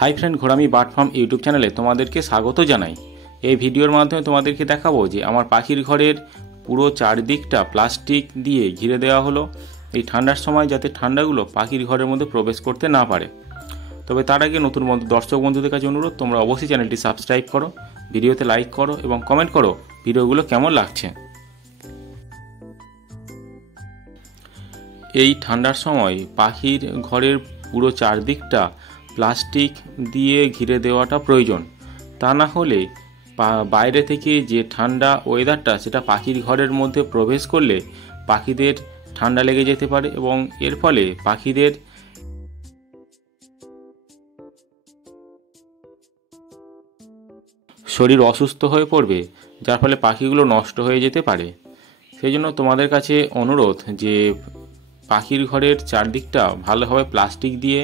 High friend, Ghorami bird farm YouTube চ্যানেলে তোমাদেরকে স্বাগত জানাই। এই ভিডিওর মাধ্যমে তোমাদেরকে দেখাবো যে আমার পাখির ঘরের পুরো চারদিকটা প্লাস্টিক দিয়ে ঘিরে দেওয়া হলো এই ঠান্ডার সময়, যাতে ঠান্ডাগুলো পাখির ঘরের মধ্যে প্রবেশ করতে না পারে। তবে তার আগে নতুন দর্শক বন্ধুদের কাছে অনুরোধ, তোমরা অবশ্যই চ্যানেলটি সাবস্ক্রাইব করো, ভিডিওতে লাইক করো এবং কমেন্ট করো ভিডিওগুলো কেমন লাগছে। এই ঠান্ডার সময় পাখির ঘরের পুরো চারদিকটা প্লাস্টিক দিয়ে ঘিরে দেওয়াটা প্রয়োজন। তা না হলে বাইরে থেকে যে ঠান্ডা ওয়েদারটা সেটা পাখির ঘরের মধ্যে প্রবেশ করলে পাখিদের ঠান্ডা লেগে যেতে পারে এবং এর ফলে পাখিদের শরীর অসুস্থ হয়ে পড়বে, যার ফলে পাখিগুলো নষ্ট হয়ে যেতে পারে। সেই জন্য তোমাদের কাছে অনুরোধ যে পাখির ঘরের চারদিকটা ভালোভাবে প্লাস্টিক দিয়ে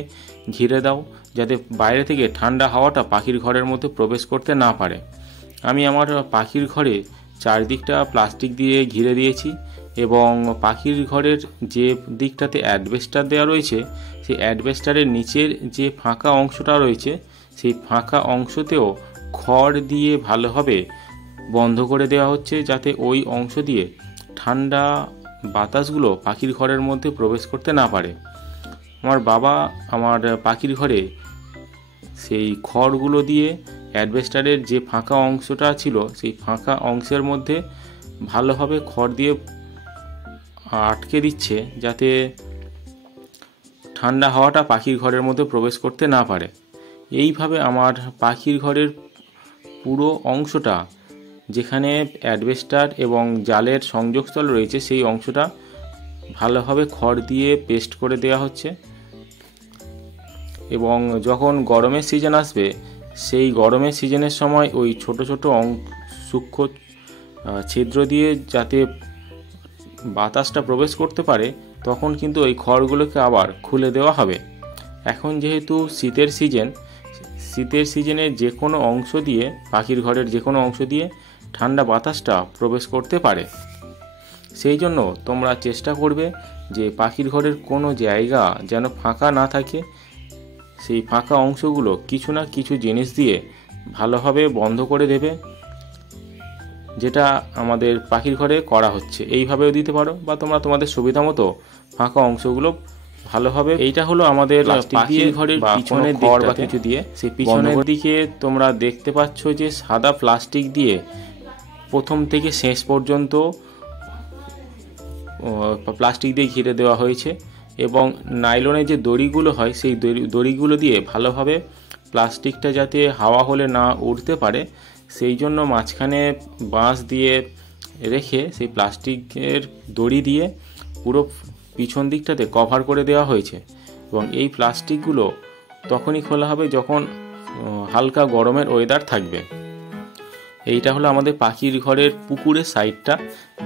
ঘিরে দাও, যাতে বাইরে থেকে ঠান্ডা হাওয়াটা পাখির ঘরের মধ্যে প্রবেশ করতে না পারে। আমি আমার পাখির ঘরে চারদিকটা প্লাস্টিক দিয়ে ঘিরে দিয়েছি এবং পাখির ঘরের যে দিকটাতে অ্যাডবেস্টার দেওয়া রয়েছে সেই অ্যাডবেস্টারের নিচের যে ফাঁকা অংশটা রয়েছে সেই ফাঁকা অংশতেও খড় দিয়ে ভালোভাবে বন্ধ করে দেওয়া হচ্ছে, যাতে ওই অংশ দিয়ে ঠান্ডা বাতাসগুলো পাখির ঘরের মধ্যে প্রবেশ করতে না পারে। আমার বাবা আমার পাখির ঘরে সেই খড়গুলো দিয়ে অ্যাডবেস্টারের যে ফাঁকা অংশটা ছিল সেই ফাঁকা অংশের মধ্যে ভালোভাবে খড় দিয়ে আটকে দিচ্ছে, যাতে ঠান্ডা হাওয়াটা পাখির ঘরের মধ্যে প্রবেশ করতে না পারে। এইভাবে আমার পাখির ঘরের পুরো অংশটা, যেখানে অ্যাডবেস্টার এবং জালের সংযোগস্থল রয়েছে, সেই অংশটা ভালোভাবে খড় দিয়ে পেস্ট করে দেওয়া হচ্ছে। এবং যখন গরমের সিজন আসবে, সেই গরমের সিজনের সময় ওই ছোট ছোট সূক্ষ্ম ছিদ্র দিয়ে যাতে বাতাসটা প্রবেশ করতে পারে, তখন কিন্তু ওই খড়গুলোকে আবার খুলে দেওয়া হবে। এখন যেহেতু শীতের সিজনে যে কোনো অংশ দিয়ে, পাখির ঘরের যে কোনো অংশ দিয়ে ঠান্ডা বাতাসটা প্রবেশ করতে পারে। সেই জন্য তোমরা চেষ্টা করবে যে পাখির ঘরের কোনো জায়গা যেন ফাঁকা না থাকে, সেই ফাঁকা অংশগুলো কিছু না কিছু জিনিস দিয়ে ভালোভাবে বন্ধ করে দেবে, যেটা আমাদের পাখির ঘরে করা হচ্ছে। এইভাবেও দিতে পারো বা তোমরা তোমাদের সুবিধা মতো ফাঁকা অংশগুলো ভালোভাবে, এইটা হলো আমাদের পাখির ঘরের পিছনের দিক বা কিছু দিয়ে, সেই পিছনের দিকে তোমরা দেখতে পাচ্ছ যে সাদা প্লাস্টিক দিয়ে প্রথম থেকে শেষ পর্যন্ত প্লাস্টিক দিয়ে ঘিরে দেওয়া হয়েছে এবং নাইলনের যে দড়িগুলো হয় সেই দড়িগুলো দিয়ে ভালোভাবে প্লাস্টিকটা যাতে হাওয়া হলে না উড়তে পারে, সেই জন্য মাঝখানে বাঁশ দিয়ে রেখে সেই প্লাস্টিকের দড়ি দিয়ে পুরো পিছন দিকটাতে কভার করে দেওয়া হয়েছে। এবং এই প্লাস্টিকগুলো তখনই খোলা হবে যখন হালকা গরমের ওয়েদার থাকবে। এইটা হলো আমাদের পাখির ঘরের পুকুরের সাইডটা,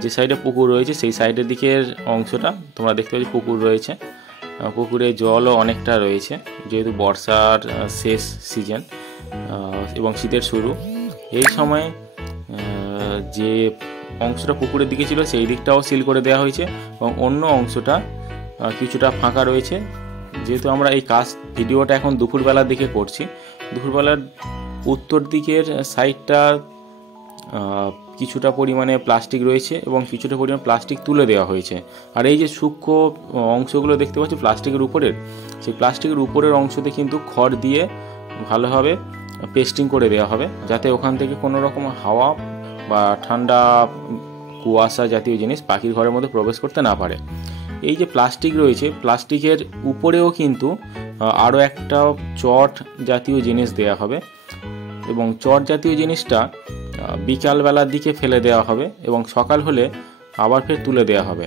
যে সাইডে পুকুর রয়েছে সেই সাইডের দিকের অংশটা। তোমরা দেখতে পাচ্ছ পুকুর রয়েছে, পুকুরে জলও অনেকটা রয়েছে, যেহেতু বর্ষার শেষ সিজন এবং শীতের শুরু। এই সময়ে যে অংশটা পুকুরের দিকে ছিল সেই দিকটাও সিল করে দেওয়া হয়েছে এবং অন্য অংশটা কিছুটা ফাঁকা রয়েছে। যেহেতু আমরা এই ভিডিওটা এখন দুপুরবেলার দিকে করছি, দুপুরবেলার উত্তর দিকের সাইডটা কিছুটা পরিমাণে প্লাস্টিক রয়েছে এবং কিছুটা পরিমাণে প্লাস্টিক তুলে দেওয়া হয়েছে। আর এই যে সূক্ষ্ম অংশগুলো দেখতে পাচ্ছি প্লাস্টিকের উপরের, সেই প্লাস্টিকের উপরের অংশতে কিন্তু খড় দিয়ে ভালোভাবে পেস্টিং করে দেওয়া হবে, যাতে ওখান থেকে কোনো রকম হাওয়া বা ঠান্ডা কুয়াশা জাতীয় জিনিস পাখির ঘরের মধ্যে প্রবেশ করতে না পারে। এই যে প্লাস্টিক রয়েছে, প্লাস্টিকের উপরেও কিন্তু আরও একটা চট জাতীয় জিনিস দেওয়া হবে এবং চট জাতীয় জিনিসটা বিকালবেলার দিকে ফেলে দেওয়া হবে এবং সকাল হলে আবার ফের তুলে দেওয়া হবে,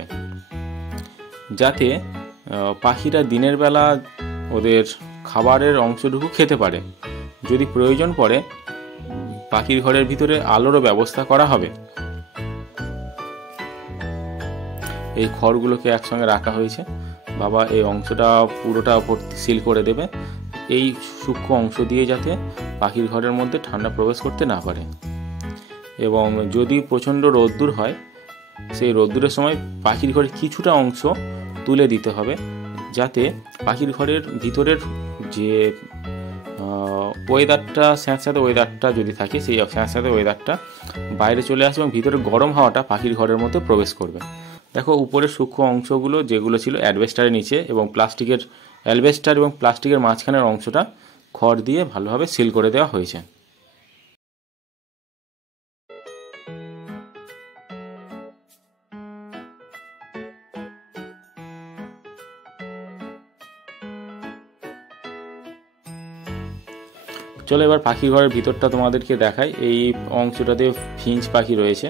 যাতে পাখিরা দিনের বেলা ওদের খাবারের অংশটুকু খেতে পারে। যদি প্রয়োজন পড়ে পাখির ঘরের ভিতরে আলোরও ব্যবস্থা করা হবে। এই খড়গুলোকে একসঙ্গে রাখা হয়েছে, বাবা এই অংশটা পুরোটা সিল করে দেবে এই সূক্ষ্ম অংশ দিয়ে, যাতে পাখির ঘরের মধ্যে ঠান্ডা প্রবেশ করতে না পারে। এবং যদি প্রচণ্ড রোদ্দুর হয়, সেই রোদ্দুরের সময় পাখির ঘরের কিছুটা অংশ তুলে দিতে হবে, যাতে পাখির ঘরের ভিতরের যে ওয়েদারটা স্যাঁতস্যাঁতে ওয়েদারটা যদি থাকে, সেই স্যাঁতস্যাঁতে ওয়েদারটা বাইরে চলে আসবে এবং ভিতরে গরম হাওয়াটা পাখির ঘরের মধ্যে প্রবেশ করবে। দেখো উপরের সূক্ষ্ম অংশগুলো যেগুলো ছিল অ্যাডভেস্টারের নিচে এবং অ্যালবেস্টার এবং প্লাস্টিকের মাঝখানের অংশটা খড় দিয়ে ভালোভাবে সিল করে দেওয়া হয়েছে। চলো এবার পাখি ঘরের ভিতরটা তোমাদেরকে দেখাই। এই অংশটাতে ফিঞ্চ পাখি রয়েছে।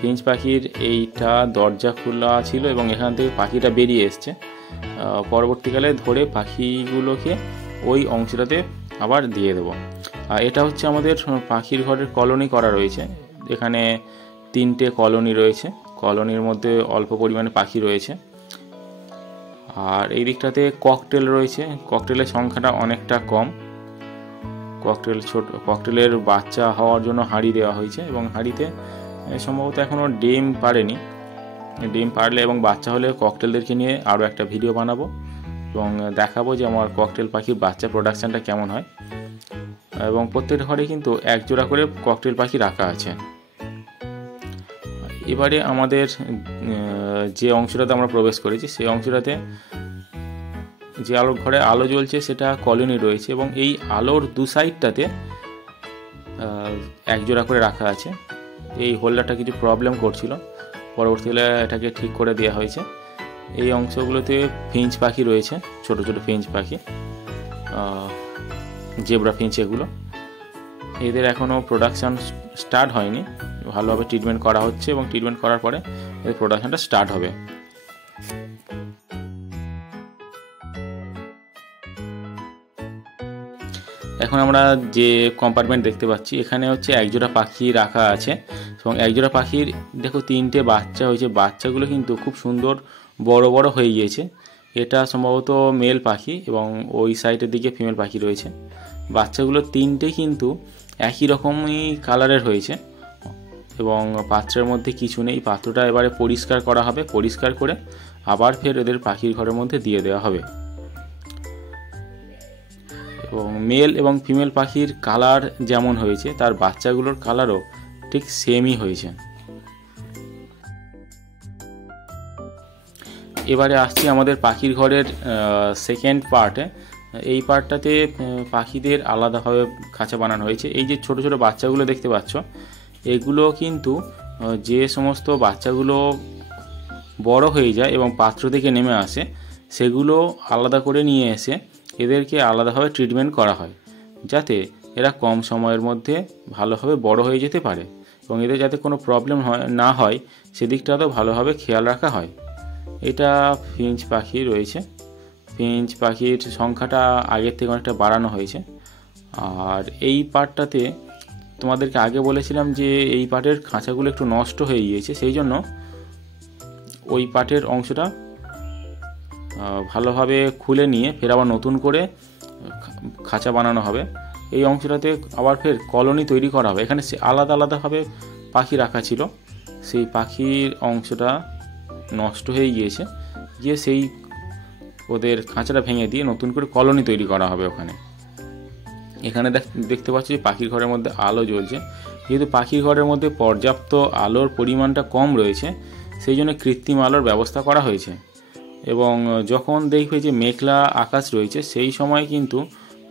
ফিঞ্চ পাখির এইটা দরজা খোলা ছিল এবং এখান থেকে পাখিটা বেরিয়ে এসছে। পরবর্তীকালে ধরে পাখিগুলোকে ওই অংশটাতে আবার দিয়ে দেবো। এটা হচ্ছে আমাদের পাখির ঘরের কলোনি করা রয়েছে। এখানে 3টে কলোনি রয়েছে, কলোনির মধ্যে অল্প পরিমাণে পাখি রয়েছে। আর এই দিকটাতে ককটেল রয়েছে, ককটেলের সংখ্যাটা অনেকটা কম। ককটেলের বাচ্চা হওয়ার জন্য হাঁড়ি দেওয়া হয়েছে এবং হাঁড়িতে সম্ভবত এখনও ডিম পারেনি। ডিম পারলে এবং বাচ্চা হলে ককটেলদেরকে নিয়ে আরও একটা ভিডিও বানাবো এবং দেখাবো যে আমার ককটেল পাখির বাচ্চা প্রোডাকশানটা কেমন হয়। এবং প্রত্যেকটা ঘরে কিন্তু 1 জোড়া করে ককটেল পাখি রাখা আছে। এবারে আমাদের যে অংশটাতে আমরা প্রবেশ করেছি সেই অংশটাতে যে ঘরে আলো জ্বলছে সেটা কলোনি রয়েছে এবং এই আলোর 2 সাইডটাতে 1 জোড়া করে রাখা আছে। এই হোল্ডারটা কিছু প্রবলেম করছিল, পরবর্তীকালে এটাকে ঠিক করে দেওয়া হয়েছে। এই অংশগুলোতে ফিঞ্চ পাখি রয়েছে, ছোট ছোট ফিঞ্চ পাখি, জেব্রা ফিঞ্চ। এদের এখনও প্রোডাকশান স্টার্ট হয়নি, ভালোভাবে ট্রিটমেন্ট করা হচ্ছে এবং ট্রিটমেন্ট করার পরে এদের প্রোডাকশানটা স্টার্ট হবে। এখন আমরা যে কম্পার্টমেন্ট দেখতে পাচ্ছি এখানে হচ্ছে 1 জোড়া পাখি রাখা আছে এবং 1 জোড়া পাখির দেখো 3টে বাচ্চা হয়েছে। বাচ্চাগুলো কিন্তু খুব সুন্দর বড় বড় হয়ে গিয়েছে। এটা সম্ভবত মেল পাখি এবং ওই সাইডের দিকে ফিমেল পাখি রয়েছে। বাচ্চাগুলো 3টে কিন্তু একই রকমই কালারের হয়েছে এবং পাত্রের মধ্যে কিছু নেই। পাত্রটা এবারে পরিষ্কার করা হবে, পরিষ্কার করে আবার ফের এদের পাখির ঘরের মধ্যে দিয়ে দেওয়া হবে। এবং মেল এবং ফিমেল পাখির কালার যেমন হয়েছে তার বাচ্চাগুলোর কালারও ঠিক সেমই হয়েছে। এবারে আসছি আমাদের পাখির ঘরের সেকেন্ড পার্টে। এই পার্টটাতে পাখিদের আলাদাভাবে খাঁচা বানানো হয়েছে। এই যে ছোট ছোট বাচ্চাগুলো দেখতে পাচ্ছ, এগুলো কিন্তু যে সমস্ত বাচ্চাগুলো বড় হয়ে যায় এবং পাত্র থেকে নেমে আসে সেগুলো আলাদা করে নিয়ে এসে এদেরকে আলাদাভাবে ট্রিটমেন্ট করা হয়, যাতে এরা কম সময়ের মধ্যে ভালোভাবে বড় হয়ে যেতে পারে এবং এদের যাতে কোনো প্রবলেম না হয় সেদিকটাতেও ভালোভাবে খেয়াল রাখা হয়। এটা ফিঞ্চ পাখি রয়েছে। ফিঞ্চ পাখির সংখ্যাটা আগের থেকে অনেকটা বাড়ানো হয়েছে। আর এই পার্টটাতে তোমাদেরকে আগে বলেছিলাম যে এই পার্টের খাঁচাগুলো একটু নষ্ট হয়ে গিয়েছে, সেই জন্য ওই পার্টের অংশটা ভালোভাবে খুলে নিয়ে ফের আবার নতুন করে খাঁচা বানানো হবে। এই অংশটাতে আবার ফের কলোনি তৈরি করা হবে। এখানে আলাদা আলাদাভাবে পাখি রাখা ছিল, সেই পাখির অংশটা নষ্ট হয়ে গিয়েছে, গিয়ে সেই ওদের খাঁচাটা ভেঙে দিয়ে নতুন করে কলোনি তৈরি করা হবে ওখানে। এখানে দেখতে পাচ্ছি যে পাখির ঘরের মধ্যে আলো জ্বলছে। যেহেতু পাখির ঘরের মধ্যে পর্যাপ্ত আলোর পরিমাণটা কম রয়েছে সেই জন্য কৃত্রিম আলোর ব্যবস্থা করা হয়েছে। এবং যখন দেখবে যে মেঘলা আকাশ রয়েছে সেই সময় কিন্তু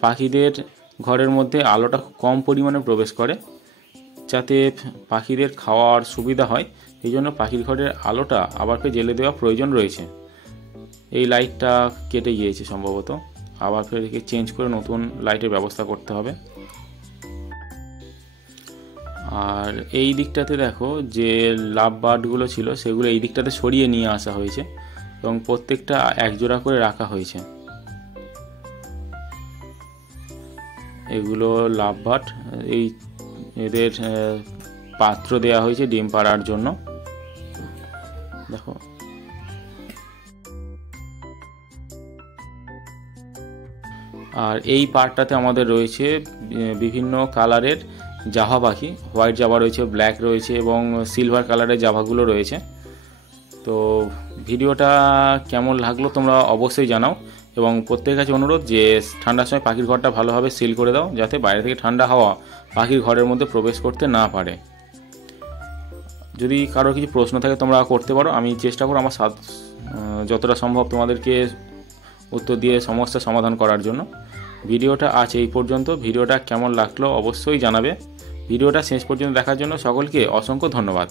পাখিদের ঘরের মধ্যে আলোটা কম পরিমাণে প্রবেশ করে, যাতে পাখিদের খাওয়ার সুবিধা হয়। এই জন্য পাখির ঘরের আলোটা আবার ফের জ্বেলে দেওয়া প্রয়োজন রয়েছে। এই লাইটটা কেটে গিয়েছে সম্ভবত, আবার ফের একে চেঞ্জ করে নতুন লাইটের ব্যবস্থা করতে হবে। আর এই দিকটাতে দেখো যে লাভ বার্ডগুলো ছিল সেগুলো এই দিকটাতে সরিয়ে নিয়ে আসা হয়েছে এবং প্রত্যেকটা 1 জোড়া করে রাখা হয়েছে। এগুলো লাভ বার্ড, এদের পাত্র দেওয়া হয়েছে ডিম পাড়ার জন্য। দেখো আর এই পার্টটাতে আমাদের রয়েছে বিভিন্ন কালারের জাভা পাখি। হোয়াইট জাভা রয়েছে, ব্ল্যাক রয়েছে এবং সিলভার কালারের জাভাগুলো রয়েছে। তো ভিডিওটা কেমন লাগলো তোমরা অবশ্যই জানাও এবং প্রত্যেকের কাছে অনুরোধ যে ঠান্ডার সময় পাখির ঘরটা ভালোভাবে সিল করে দাও, যাতে বাইরে থেকে ঠান্ডা হাওয়া পাখির ঘরের মধ্যে প্রবেশ করতে না পারে। যদি কারোর কিছু প্রশ্ন থাকে তোমরা করতে পারো, আমি চেষ্টা করব আমার যতটা সম্ভব তোমাদেরকে উত্তর দিয়ে সমস্যার সমাধান করার জন্য। ভিডিওটা আজ এই পর্যন্ত। ভিডিওটা কেমন লাগলো অবশ্যই জানাবে। ভিডিওটা শেষ পর্যন্ত দেখার জন্য সকলকে অসংখ্য ধন্যবাদ।